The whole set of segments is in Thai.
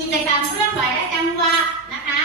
กิจกรรมเคลื่อนไหวและจังหวะนะคะ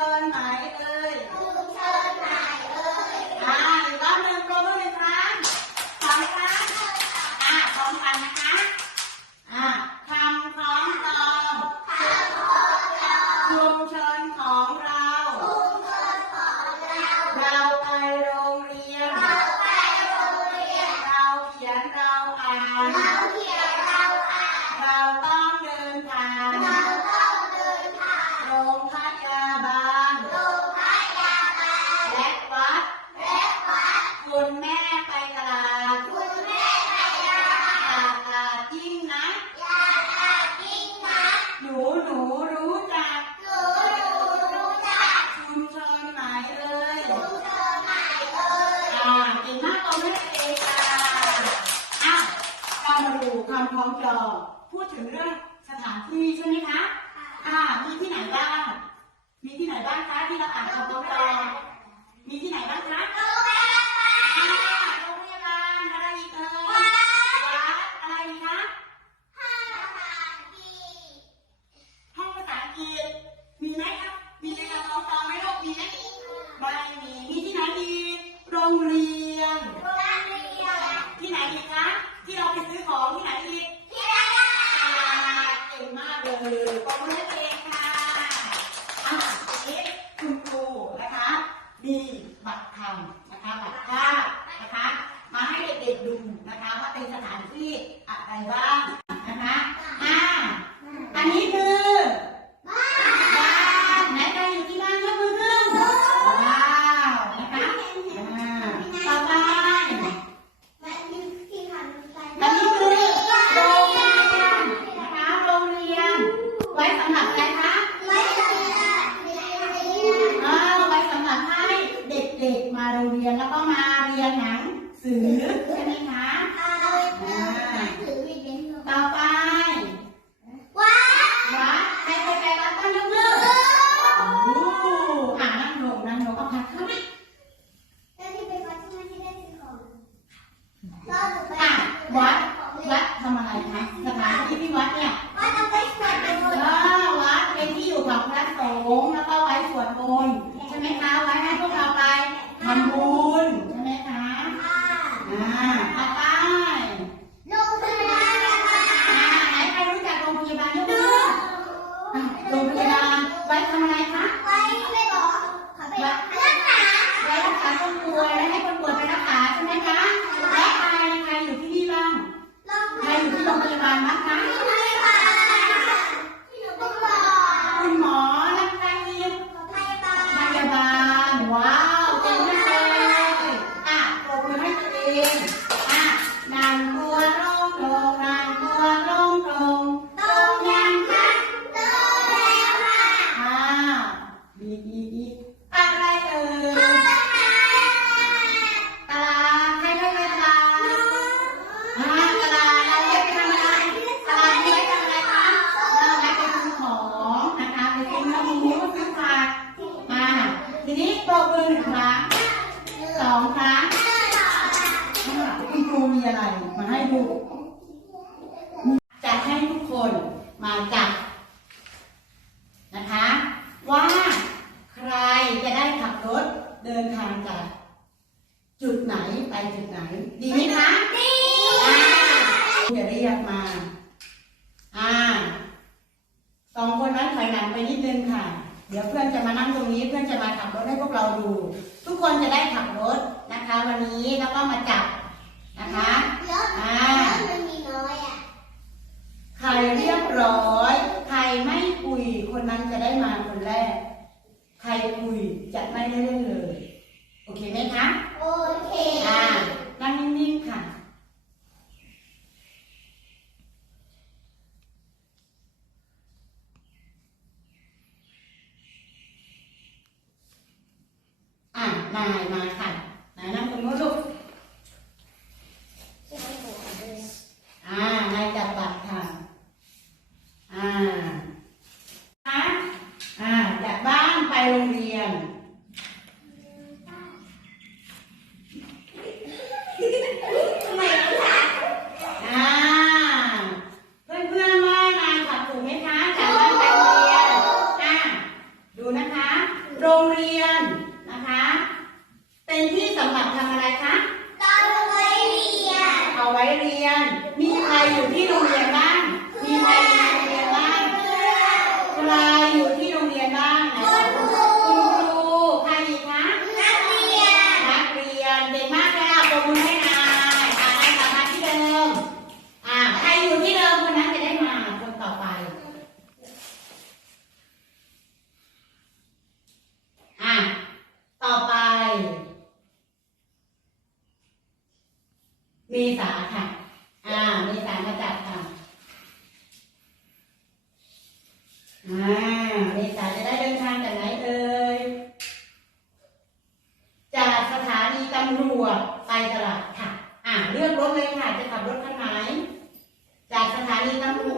I. ของจอพูดถึงเรื่องสถานที่ใช่ไหมคะ อ่า มีที่ไหนบ้าง มีที่ไหนบ้างคะที่เราอ่านคำของยอมีที่ไหน 对。algo 那那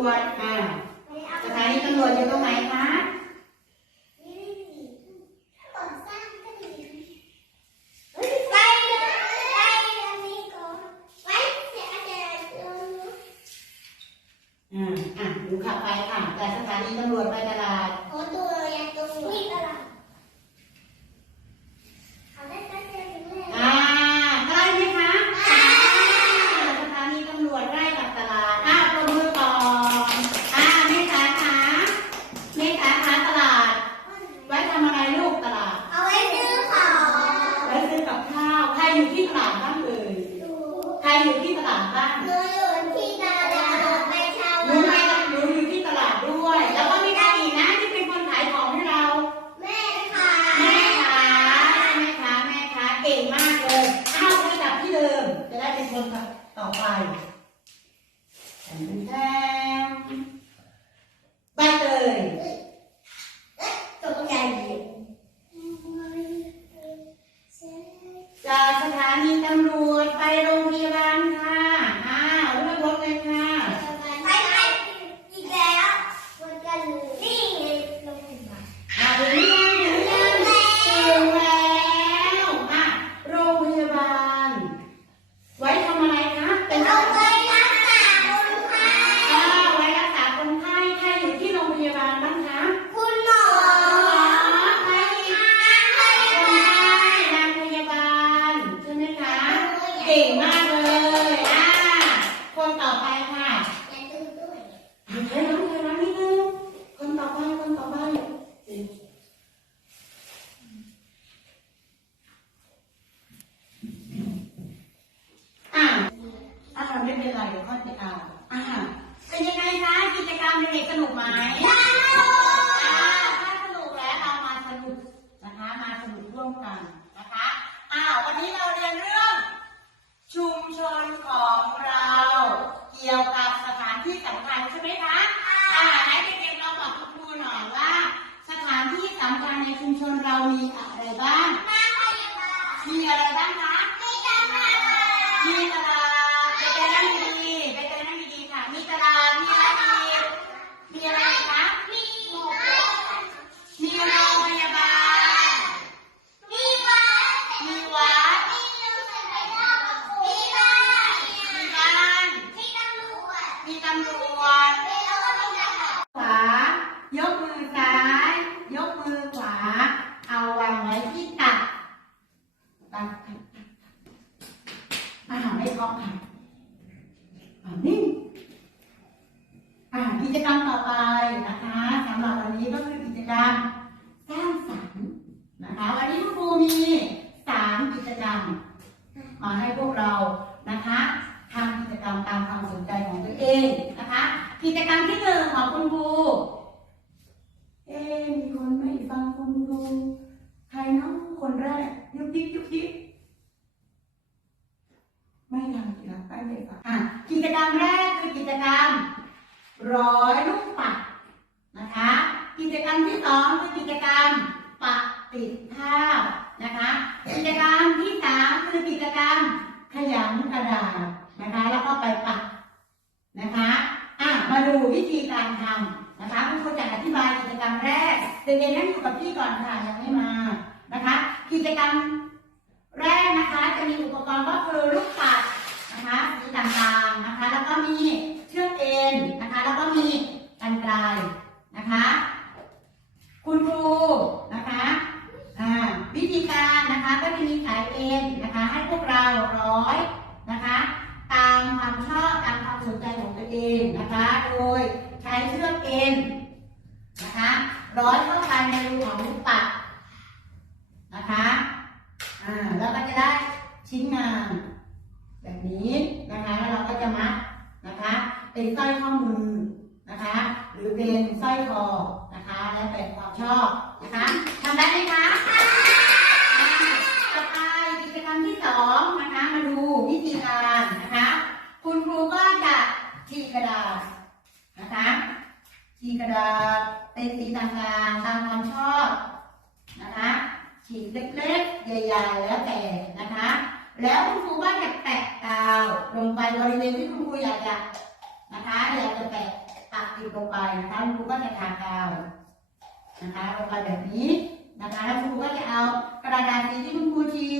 วจอ่าสถานีตำรวจอยู่ตรงไหนคะ อ่านิ่งอ่ากิจกรรมต่อไปนะคะสำหรับวันนี้ก็คือกิจกรรมสร้างสรรค์นะคะ วันนี้คุณครูมีสามกิจกรรม มาให้พวกเรานะคะทำกิจกรรมตามความสนใจของตัวเองนะคะ กิจกรรมที่หนึ่งของคุณครูเอ๊มีคนไม่ฟังคุณครูใครเน้องคนแรกยุบยิบยุบยิบ ไม่ทำกิจกรรมไม่ได้ฟังอะกิจกรรมแรกคือกิจกรรมร้อยลูกปัดนะคะ กิจกรรมที่สองคือกิจกรรมปักติดข้านะคะ กิจกรรมที่สามคือกิจกรรมขยำกระดาษนะคะ แล้วก็ไปปักนะคะอะมาดูวิธีการทำนะคะคุณครูจะอธิบายกิจกรรมแรกเด็กๆนั่งอยู่กับพี่ก่อนค่ะยังไม่มานะคะ กิจกรรมแรกนะคะจะมีอุปกรณ์ก็คือลูก ต่างๆนะคะ แล้วก็มีเชือกเอ็นนะคะ แล้วก็มีกันไกลนะคะ คุณครูนะคะอ่าวิธีการนะคะก็จะมีสายเอ็นนะคะ ให้พวกเราร้อยนะคะ ตามความชอบตามความสนใจของตัวเองนะคะ โดยใช้เชือกเอ็นนะคะ ร้อยเข้าไปในรูของลูกปัดนะคะอ่าแล้วก็จะได้ชิ้นงานแบบนี้นะคะแล้วเราก็จะมัดนะคะ เป็นสร้อยข้อมือนะคะ หรือเป็นสร้อยคอนะคะ แล้วแต่ความชอบนะคะทำได้ไหมคะต่อไปกิจกรรมที่สองนะคะ มาดูวิธีการนะคะ คุณครูก็จะฉีกระดาษนะคะฉีกระดาษเป็นสีต่างๆตามความชอบนะคะฉีกเล็กๆ ใหญ่ๆ แล้วแต่นะคะ แล้วคุณครูก็จะแตะกาวลงไปบริเวณที่คุณครูอยากจะ นะคะเราจะแปะตักติดลงไปนะคะครูก็จะทากาวนะคะลงไปแบบนี้นะคะแล้วครูก็จะเอากระดาษสีที่คุณครูชี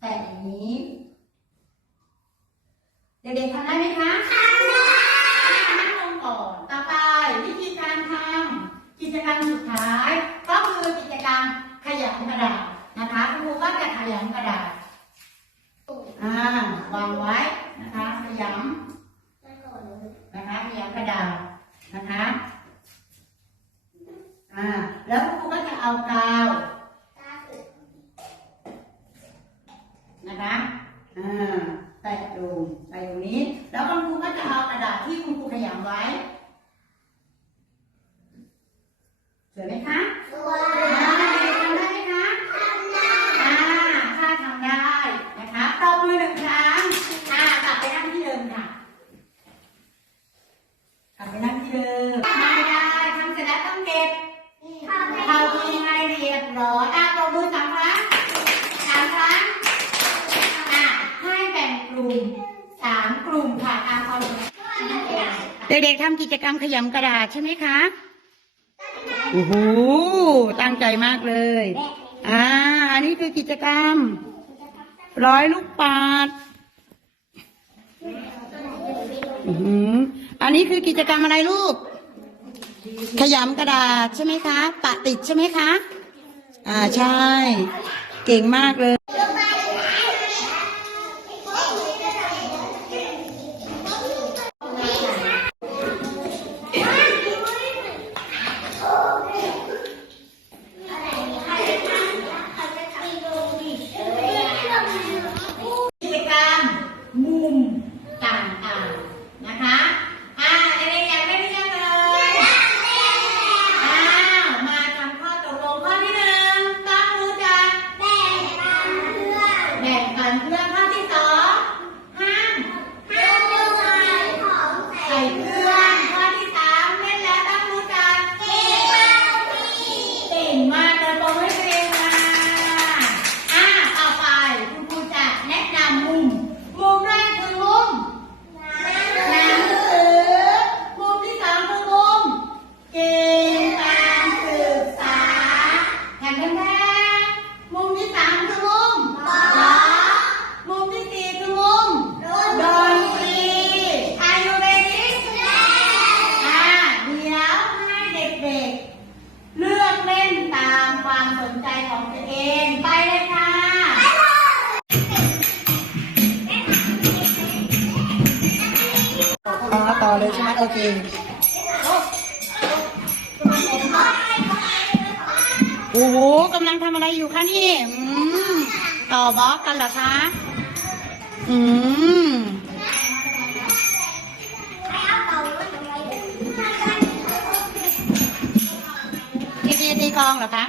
แปะอย่างนี้เด็กๆทำได้ไหมคะทำได้นั่งลงก่อนต่อไปวิธีการทำกิจกรรมสุดท้าย ก็คือกิจกรรมขยำกระดาษนะคะครูก็จะขยำกระดาษ ด็กๆทำกิจกรรมขยำกระดาษใช่ไหมคะโอ้โหตั้งใจมากเลย อ่า อันนี้คือกิจกรรม ร้อยลูกปัดอืออันนี้คือกิจกรรมอะไรลูก ขยำกระดาษใช่ไหมคะ ปะติดใช่ไหมคะ อ่าใช่ เก่งมากเลย ตอบล็อกกันเหรอคะ อืมทีวีตีกองเหรอคะ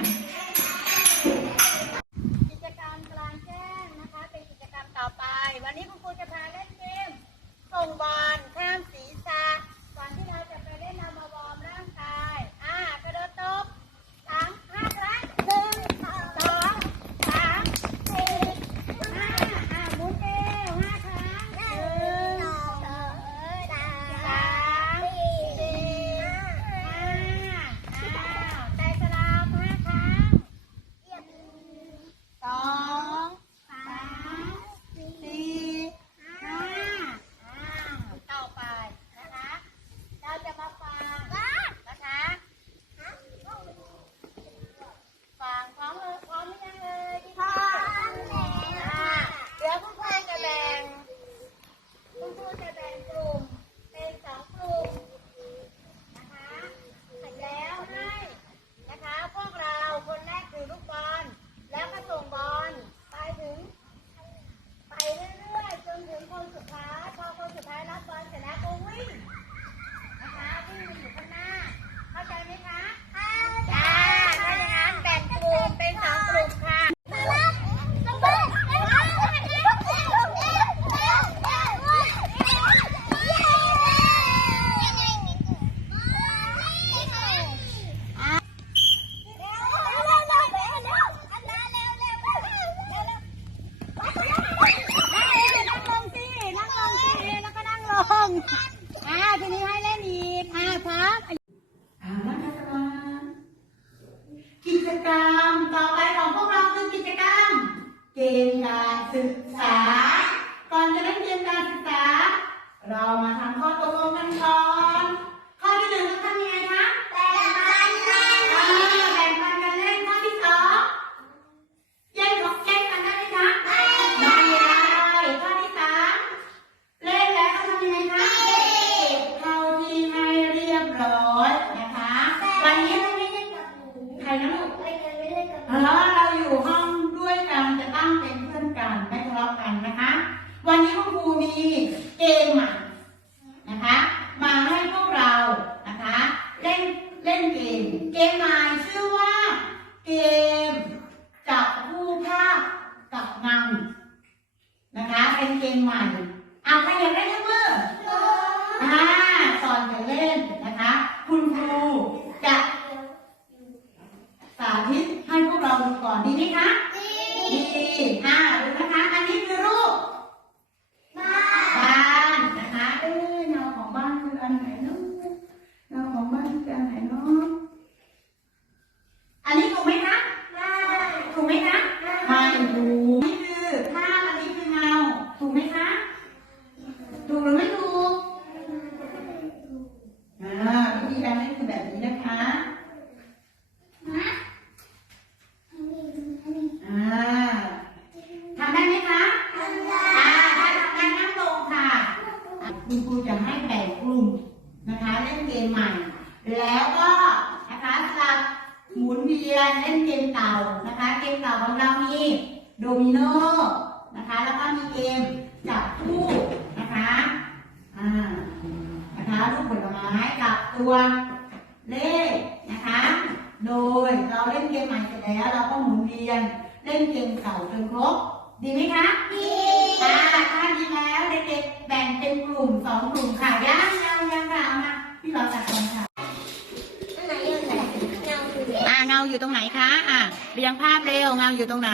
ลองดูก่อนดีไหมคะ ดีอ่าดูนะคะ อันนี้คือรูป บ้านนะคะเอ้ยแนวของบ้านคืออันไหนเนาะแนวของบ้านคืออันไหนเนาะอันนี้ถูกไหมคะถูกไหมคะไม่ถูกนี่คือภาพอันนี้คือเงาถูกไหมคะถูกหรือไม่ถูกอ่าวิธีการเล่นคือแบบนี้นะคะอ่าทำได้ไหมคะอ่าถ้าทำได้นั่งลงค่ะ คุณครูจะให้แบ่งกลุ่มนะคะเล่นเกมใหม่ แล้วก็นะคะสลับห มุนเล่นเกมเก่านะคะ เกมเก่าของเรามีโดมิโนนะคะ แล้วก็มีเกมจับคู่นะคะอ่านะคะลูกผลไม้กับตัวเลขนะคะ โดยเราเล่นเกมใหม่เสร็จแล้ว เราก็หมุนเวียนเล่นเกมเก่าจนครบดีไหมคะอ่าถ้าดีแล้วเด็กๆแบ่งเป็นกลุ่มสองกลุ่มค่ะย่างย่างย่างค่ะเอามาพี่เราตัดก่อนค่ะ อยู่ตรงไหนคะ อะเรียงภาพเร็วเงาอยู่ตรงไหน